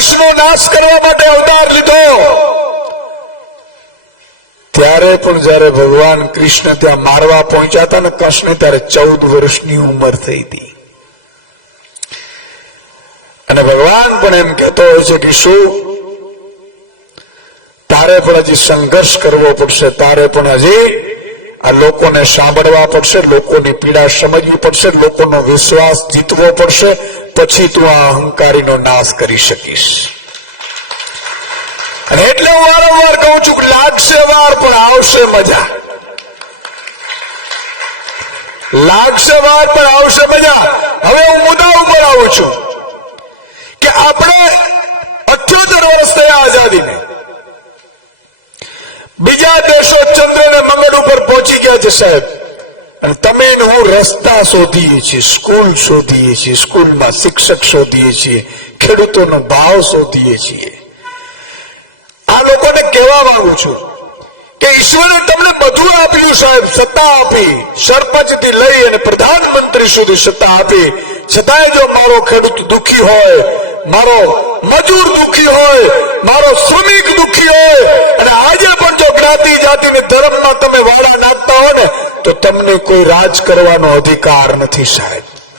કંસનો નાશ કરવા માટે અવતાર લીધો, ત્યારે પણ જયારે ભગવાન કૃષ્ણ ત્યાં મારવા પહોંચ્યા હતા ને કંસને, ત્યારે 14 વર્ષની ઉંમર થઈ હતી. અને ભગવાન પણ એમ કહેતો હોય છે કે શું તારે પણ હજી સંઘર્ષ કરવો પડશે, તારે પણ હજી આ લોકોને સાંભળવા પડશે, લોકોની પીડા સમજવી પડશે, લોકોનો વિશ્વાસ જીતવો પડશે, પછી તું આ અહંકારીનો નાશ કરી શકીશ. અને એટલે હું વારંવાર કહું છું કે લાગશે વાર પણ આવશે મજા, લાગશે વાર પણ આવશે મજા. હવે હું મુદ્દા ઉપર આવું છું કે આપણે 78 વર્ષ થયા આઝાદીને, બીજા દેશો ચંદ્ર અને મંગળ ઉપર પહોંચી ગયા છે સાહેબ, અને તમે હું રસ્તા શોધીએ છીએ, સ્કૂલ શોધીએ છીએ, સ્કૂલમાં શિક્ષક શોધીએ છીએ, ખેડૂતોનો ભાવ શોધીએ છીએ. આ લોકોને કહેવા માંગુ છું કે ઈશ્વરે તમને બધું આપ્યું સાહેબ, સત્તા આપી, સરપંચથી લઈ અને પ્રધાનમંત્રી સુધી સત્તા આપી, છતાંય જો મારો ખેડૂત દુઃખી હોય, મારો મજૂર દુઃખી હોય, મારો શ્રમિક દુઃખી હોય, અને આજે પણ જો જ્ઞાતિ જાતિની ધર્મમાં તમે વાળા નાખતા હો ને, તો તમને કોઈ રાજ કરવાનો અધિકાર નથી સાહેબ.